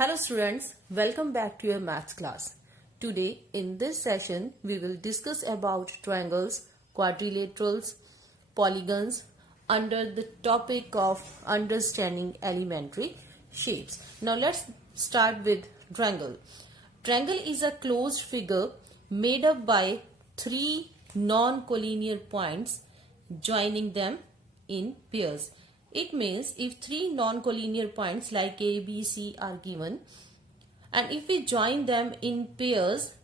Hello students, welcome back to your maths class. Today in this session we will discuss about triangles, quadrilaterals, polygons under the topic of understanding elementary shapes. Now let's start with triangle. Triangle is a closed figure made up by three non-collinear points joining them in pairs. It means if three non-collinear points like A, B, C are given and if we join them in pairs,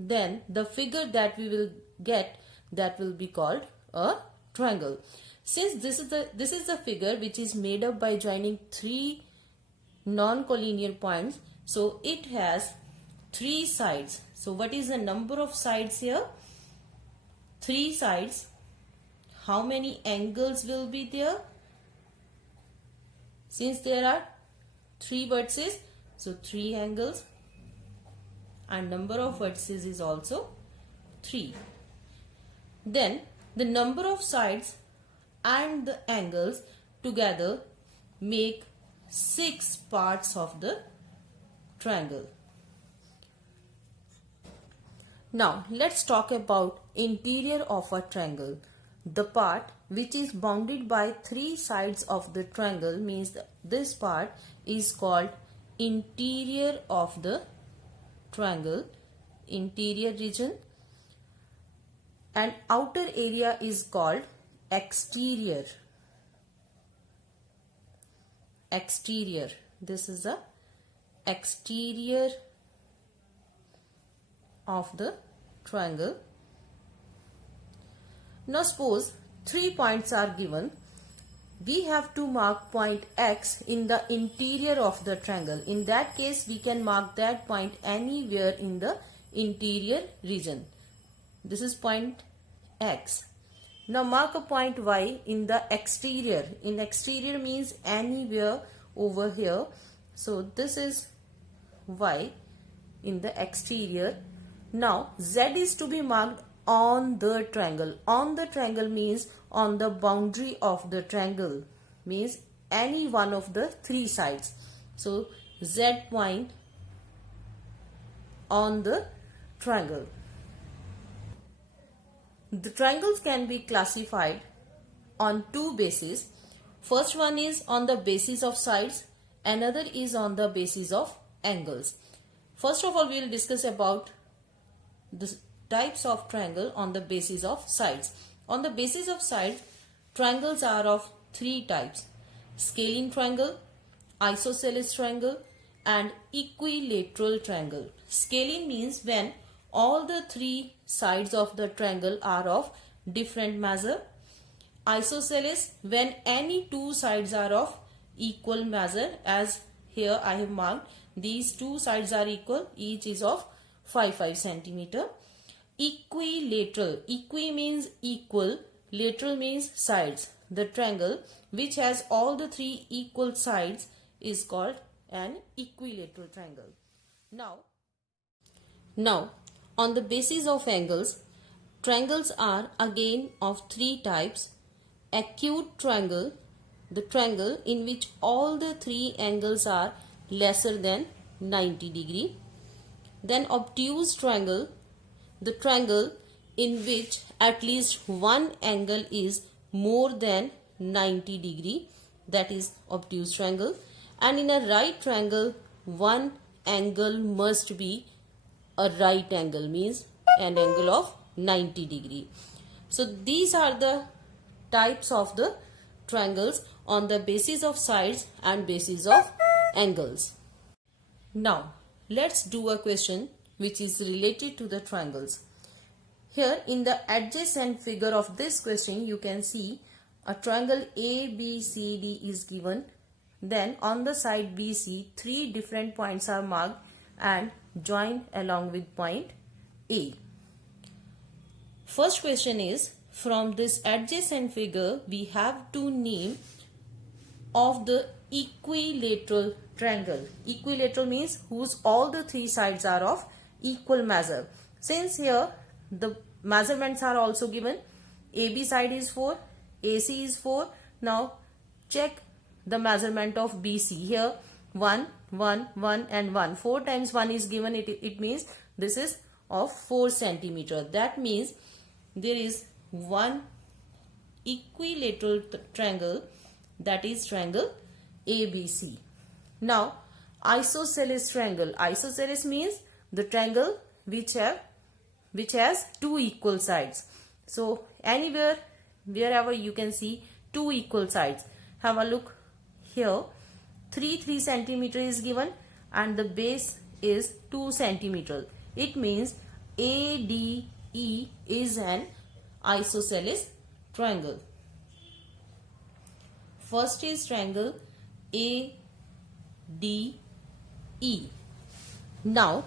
then the figure that we will get, that will be called a triangle. Since this is the figure which is made up by joining three non-collinear points, so it has three sides. So what is the number of sides here? Three sides. How many angles will be there? Since there are three vertices, so three angles, and number of vertices is also 3. Then the number of sides and the angles together make 6 parts of the triangle. Now let's talk about interior of a triangle. The part which is bounded by three sides of the triangle means this part is called interior of the triangle, interior region, and outer area is called exterior. Exterior. This is the exterior of the triangle. Now suppose 3 points are given. We have to mark point X in the interior of the triangle. In that case, we can mark that point anywhere in the interior region. This is point X. Now mark a point Y in the exterior. In exterior means anywhere over here. So this is Y in the exterior. Now Z is to be marked on the triangle. On the triangle means on the boundary of the triangle, means any one of the three sides. So Z point on the triangle. The triangles can be classified on two bases. First one is on the basis of sides, another is on the basis of angles. First of all, we will discuss about the types of triangle on the basis of sides. On the basis of sides, triangles are of three types: scalene triangle, isosceles triangle, and equilateral triangle. Scalene means when all the three sides of the triangle are of different measure. Isosceles when any two sides are of equal measure, as here I have marked these two sides are equal, each is of 5 centimeter. Equilateral. Equi means equal, lateral means sides. The triangle which has all the three equal sides is called an equilateral triangle. Now, on the basis of angles, triangles are again of three types. Acute triangle, the triangle in which all the three angles are lesser than 90 degree. Then obtuse triangle, the triangle in which at least one angle is more than 90 degree, that is obtuse triangle. And in a right triangle, one angle must be a right angle, means an angle of 90 degree. So these are the types of the triangles on the basis of sides and basis of angles. Now let's do a question which is related to the triangles. Here in the adjacent figure of this question, you can see a triangle ABCD is given. Then on the side BC, three different points are marked and joined along with point A. First question is, from this adjacent figure, we have to name of the equilateral triangle. Equilateral means whose all the three sides are of equal measure. Since here the measurements are also given, AB side is 4, AC is 4. Now check the measurement of BC. Here 1, 1, 1 and 1. 4 times 1 is given. It means this is of 4 centimeter. That means there is one equilateral triangle, that is triangle ABC. Now isosceles triangle. Isosceles means the triangle which has two equal sides. So anywhere, wherever you can see two equal sides. Have a look here. 3 centimeter is given and the base is 2 centimeter. It means ADE is an isosceles triangle. First is triangle ADE. Now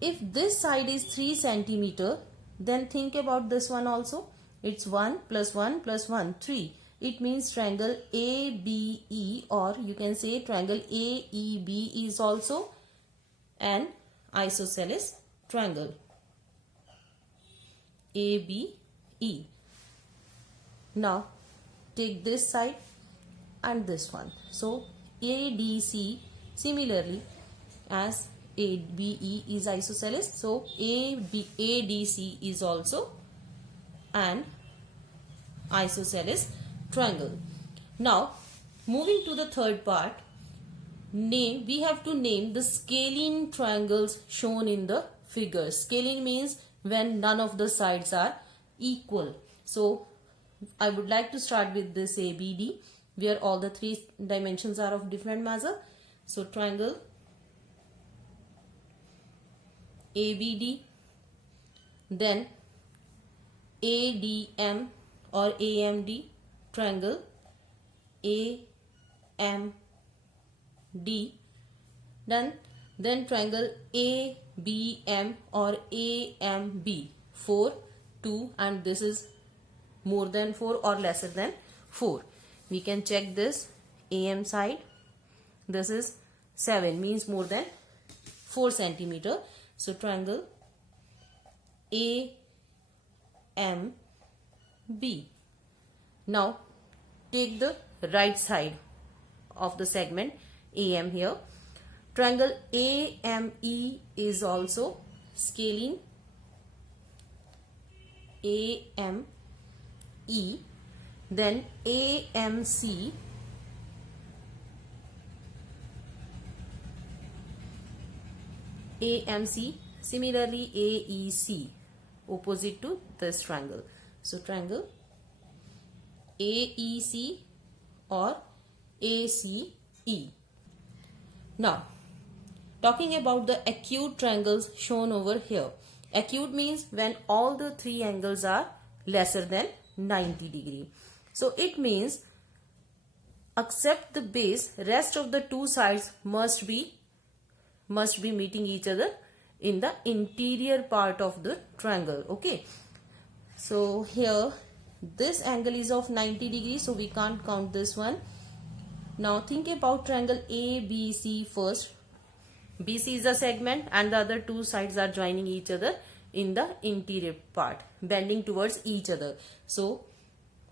if this side is 3 centimeter, then think about this one also. It's 1 plus 1 plus 1, 3. It means triangle ABE, or you can say triangle AEB is also an isosceles triangle. ABE. Now take this side and this one. So ADC similarly as ABE is isosceles. So ADC is also an isosceles triangle. Now moving to the third part, we have to name the scalene triangles shown in the figure. Scalene means when none of the sides are equal. So I would like to start with this ABD, where all the three dimensions are of different measure. So triangle ABD, then ADM or AMD, triangle AMD, then triangle ABM or AMB, 4, 2, and this is more than 4 or lesser than 4. We can check this AM side. This is 7, means more than 4 centimeter. So triangle AMB. Now take the right side of the segment AM here. Triangle AME is also scalene. AME, then AMC, AMC, similarly AEC, opposite to this triangle. So triangle AEC or ACE. Now talking about the acute triangles shown over here. Acute means when all the three angles are lesser than 90 degree. So it means except the base, rest of the two sides must be meeting each other in the interior part of the triangle. Okay, so here this angle is of 90 degrees, so we can't count this one. Now think about triangle ABC first. BC is a segment and the other two sides are joining each other in the interior part, bending towards each other. So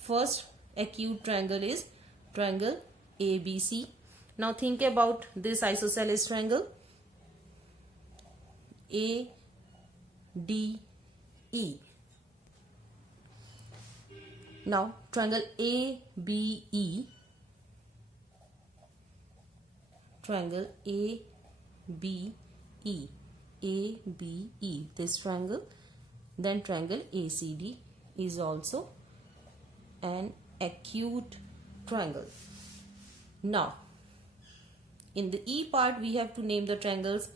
first acute triangle is triangle ABC. Now think about this isosceles triangle ADE. Now triangle ABE, triangle ABE, this triangle. Then triangle ACD is also an acute triangle. Now in the E part we have to name the triangles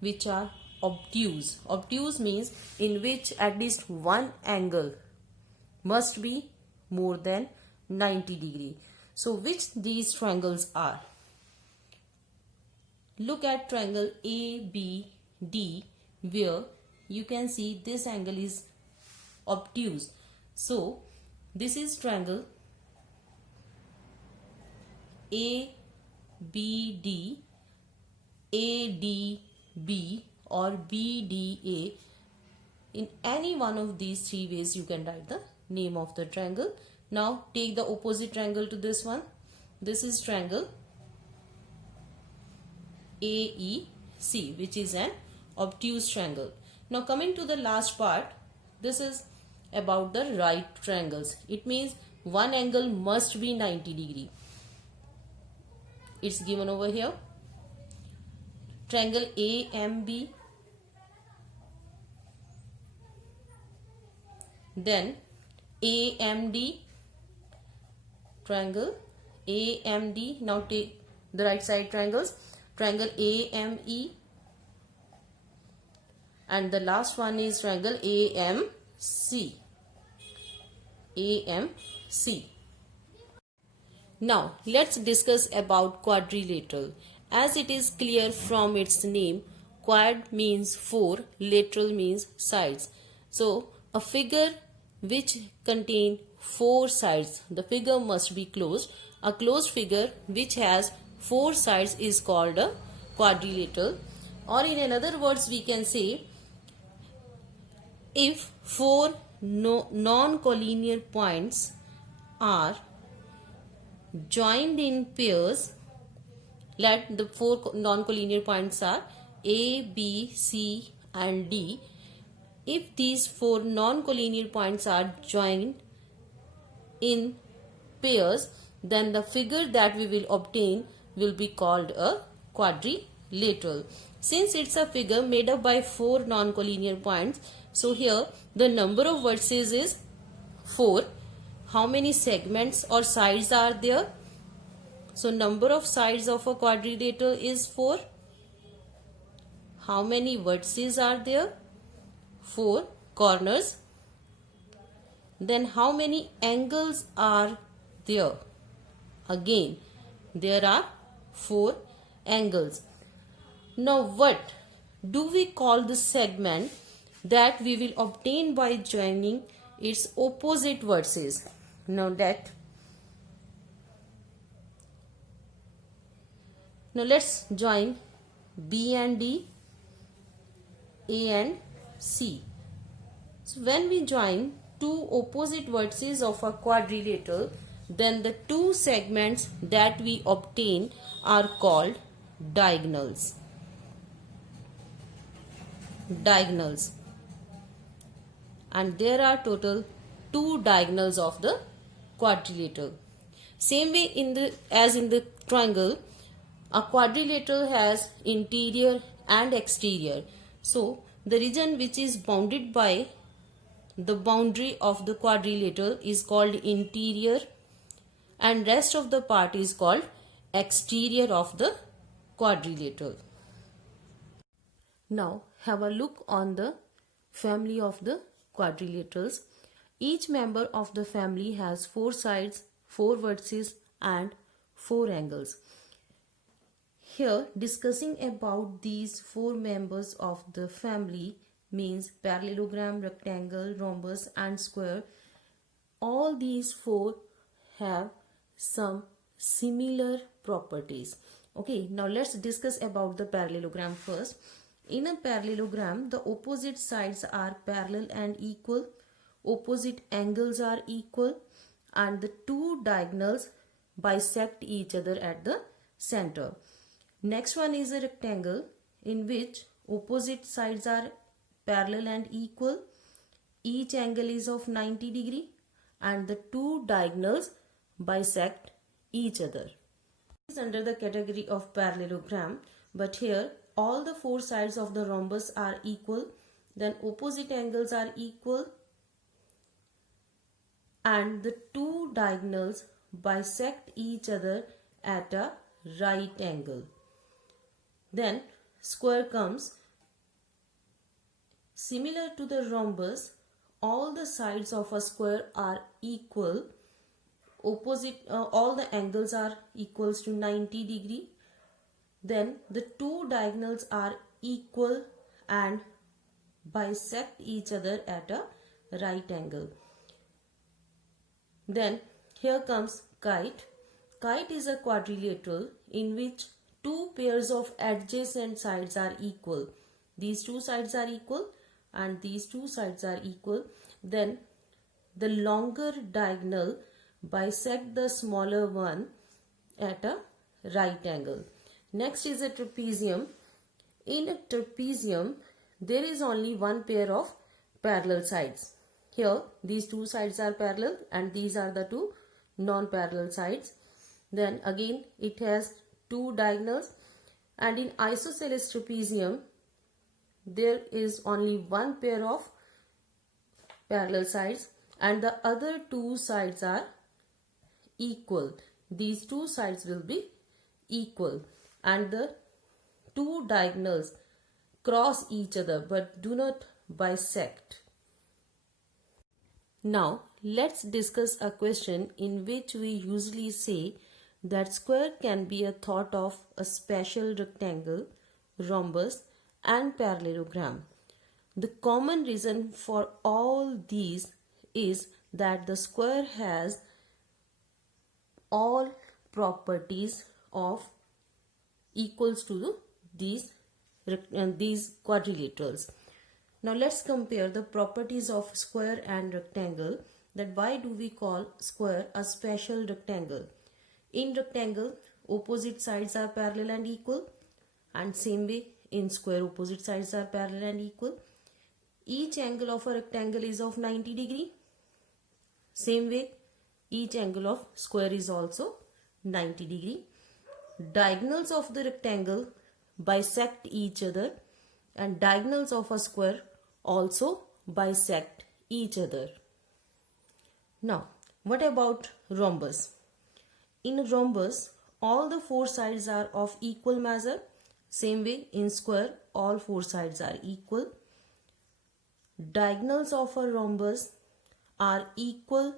which are obtuse. Obtuse means in which at least one angle must be more than 90 degree. So which these triangles are? Look at triangle ABD, where you can see this angle is obtuse. So this is triangle ABD, ADB or BDA. In any one of these three ways you can write the name of the triangle. Now take the opposite triangle to this one. This is triangle AEC, which is an obtuse triangle. Now coming to the last part, this is about the right triangles. It means one angle must be 90 degree. It's given over here. Triangle AMB, then AMD, triangle AMD. Now take the right side triangles, triangle AME, and the last one is triangle AMC. AMC. Now let's discuss about quadrilateral. As it is clear from its name, quad means four, lateral means sides. So a figure which contain four sides, the figure must be closed. A closed figure which has four sides is called a quadrilateral. Or in other words, we can say, if four non-collinear points are joined in pairs, let the four non-collinear points are A, B, C and D. If these four non-collinear points are joined in pairs, then the figure that we will obtain will be called a quadrilateral. Since it's a figure made up by four non-collinear points, so here the number of vertices is 4. How many segments or sides are there? So number of sides of a quadrilateral is 4. How many vertices are there? 4 corners. Then how many angles are there? Again, there are 4 angles. Now what do we call the segment that we will obtain by joining its opposite vertices? Now let's join B and D, A and C. So when we join two opposite vertices of a quadrilateral, then the two segments that we obtain are called diagonals. Diagonals. And there are total 2 diagonals of the quadrilateral. Same way as in the triangle, a quadrilateral has interior and exterior. So the region which is bounded by the boundary of the quadrilateral is called interior, and rest of the part is called exterior of the quadrilateral. Now have a look on the family of the quadrilaterals. Each member of the family has 4 sides, 4 vertices and 4 angles. Here discussing about these 4 members of the family means parallelogram, rectangle, rhombus and square. All these 4 have some similar properties. Okay, now let's discuss about the parallelogram first. In a parallelogram, the opposite sides are parallel and equal, opposite angles are equal, and the 2 diagonals bisect each other at the center. Next one is a rectangle in which opposite sides are parallel and equal, each angle is of 90 degree, and the 2 diagonals bisect each other. It is under the category of parallelogram, but here all the 4 sides of the rhombus are equal, then opposite angles are equal, and the 2 diagonals bisect each other at a right angle. Then square comes. Similar to the rhombus, all the sides of a square are equal. All the angles are equals to 90 degree. Then the 2 diagonals are equal and bisect each other at a right angle. Then here comes kite. Kite is a quadrilateral in which 2 pairs of adjacent sides are equal. These 2 sides are equal and these 2 sides are equal. Then the longer diagonal bisect the smaller one at a right angle. Next is a trapezium. In a trapezium, there is only one pair of parallel sides. Here, these two sides are parallel and these are the two non-parallel sides. Then again, it has two diagonals, and in isosceles trapezium, there is only one pair of parallel sides and the other two sides are equal. These two sides will be equal and the two diagonals cross each other but do not bisect. Now let's discuss a question in which we usually say that square can be a thought of a special rectangle, rhombus and parallelogram. The common reason for all these is that the square has all properties of equals to these quadrilaterals. Now let's compare the properties of square and rectangle. That why do we call square a special rectangle? In rectangle, opposite sides are parallel and equal, and same way in square opposite sides are parallel and equal. Each angle of a rectangle is of 90 degree. Same way, each angle of square is also 90 degree. Diagonals of the rectangle bisect each other and diagonals of a square also bisect each other. Now, what about rhombus? In a rhombus, all the four sides are of equal measure. Same way, in square, all four sides are equal. Diagonals of a rhombus are equal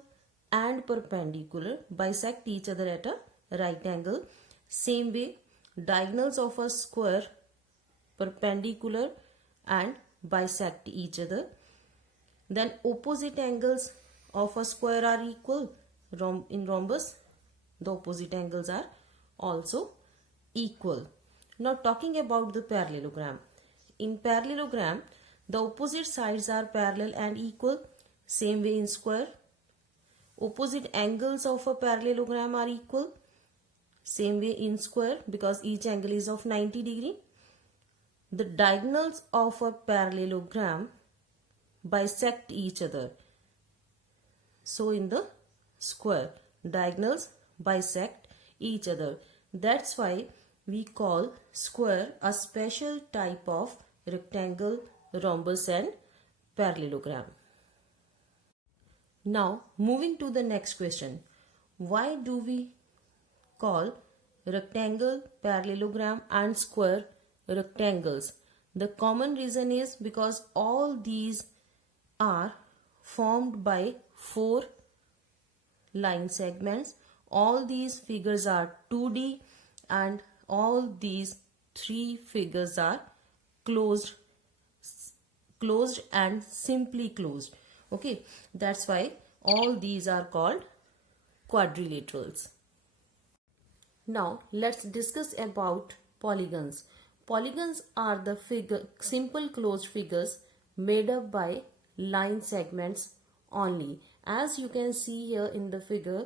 and perpendicular, bisect each other at a right angle. Same way, diagonals of a square perpendicular and bisect each other. Then opposite angles of a square are equal. In rhombus, the opposite angles are also equal. Now talking about the parallelogram. In parallelogram, the opposite sides are parallel and equal. Same way in square. Opposite angles of a parallelogram are equal. Same way in square because each angle is of 90 degree. The diagonals of a parallelogram bisect each other. So in the square, diagonals bisect each other. That's why we call square a special type of rectangle, rhombus and parallelogram. Now moving to the next question. Why do we call rectangle, parallelogram and square rectangles? The common reason is because all these are formed by four line segments. All these figures are 2D and all these three figures are closed and simply closed. Okay, that's why all these are called quadrilaterals. Now let's discuss about polygons. Polygons are the simple closed figures made up by line segments only. As you can see here in the figure,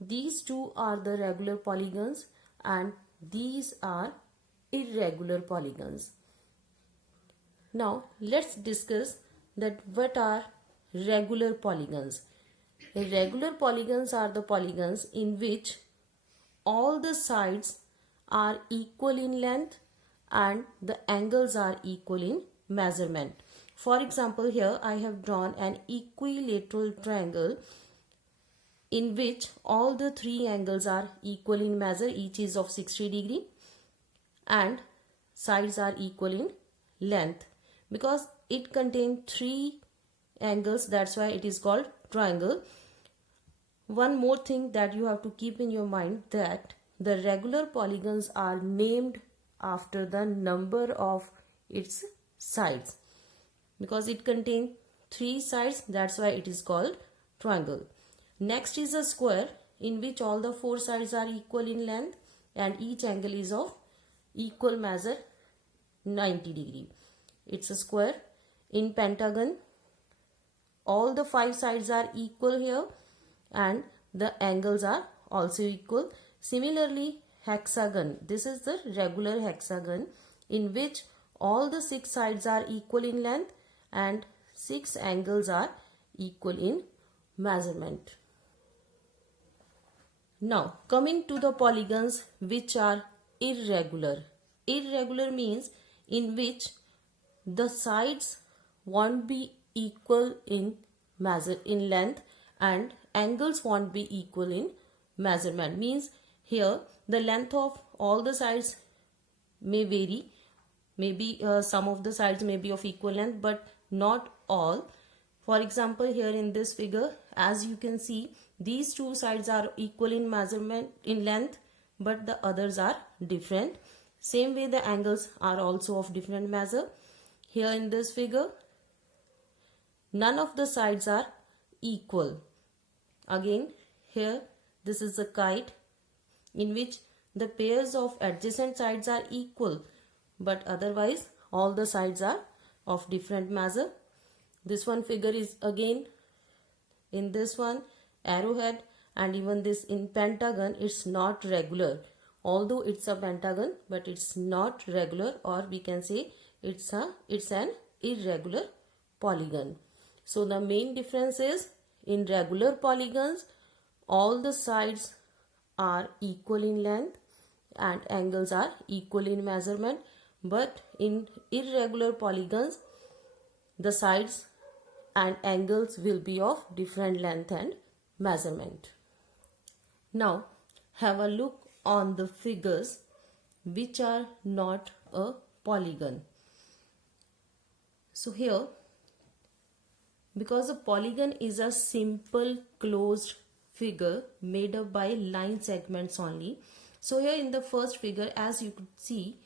these two are the regular polygons and these are irregular polygons. Now let's discuss that what are regular polygons. Regular polygons are the polygons in which all the sides are equal in length and the angles are equal in measurement. For example, here I have drawn an equilateral triangle in which all the three angles are equal in measure, each is of 60 degree and sides are equal in length. Because it contains three angles, that's why it is called triangle. One more thing that you have to keep in your mind, that the regular polygons are named after the number of its sides. Because it contains three sides, that's why it is called triangle. Next is a square in which all the four sides are equal in length and each angle is of equal measure, 90 degree. It's a square. In pentagon, all the five sides are equal here and the angles are also equal. Similarly, hexagon. This is the regular hexagon in which all the 6 sides are equal in length and 6 angles are equal in measurement. Now coming to the polygons which are irregular. Irregular means in which the sides won't be equal in length and angles won't be equal in measurement. Means here the length of all the sides may vary. Maybe some of the sides may be of equal length but not all. For example, here in this figure, as you can see, these two sides are equal in measurement in length but the others are different. Same way the angles are also of different measure. Here in this figure, none of the sides are equal. Again, here this is a kite in which the pairs of adjacent sides are equal but otherwise all the sides are of different measure. This one figure is again in this one arrowhead, and even this in pentagon, it's not regular. Although it's a pentagon but it's not regular, or we can say it's an irregular polygon. So the main difference is in regular polygons all the sides are equal in length and angles are equal in measurement, but in irregular polygons the sides and angles will be of different length and measurement. Now have a look on the figures which are not a polygon. So here, because a polygon is a simple closed figure made up by line segments only. So here in the first figure, as you could see,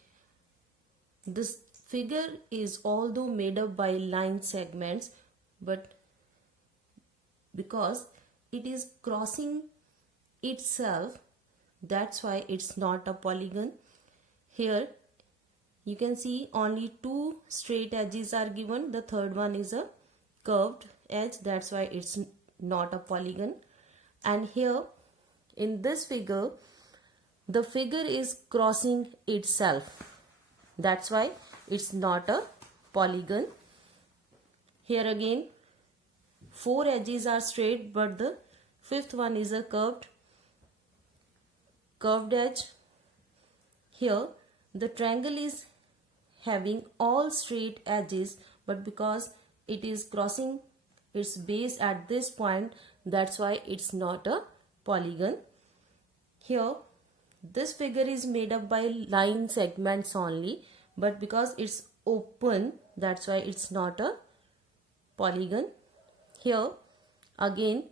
this figure is although made up by line segments, but because it is crossing itself, that's why it's not a polygon. Here you can see only 2 straight edges are given. The third one is a curved edge, that's why it's not a polygon. And here in this figure, the figure is crossing itself, that's why it's not a polygon. Here again 4 edges are straight but the 5th one is a curved edge. Here the triangle is having all straight edges, but because it is crossing its base at this point, that's why it's not a polygon. Here this figure is made up by line segments only, but because it's open, that's why it's not a polygon. Here again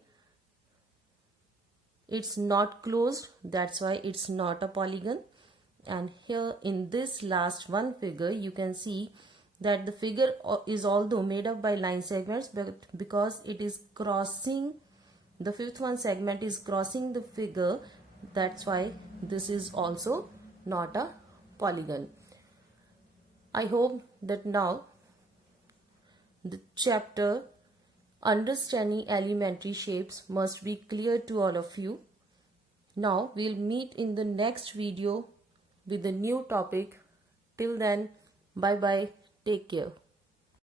it's not closed, that's why it's not a polygon. And here in this last one figure, you can see that the figure is although made up by line segments, but because it is crossing, the 5th one segment is crossing the figure, that's why this is also not a polygon. I hope that now the chapter understanding elementary shapes must be clear to all of you. Now we'll meet in the next video with a new topic. Till then, bye bye, take care.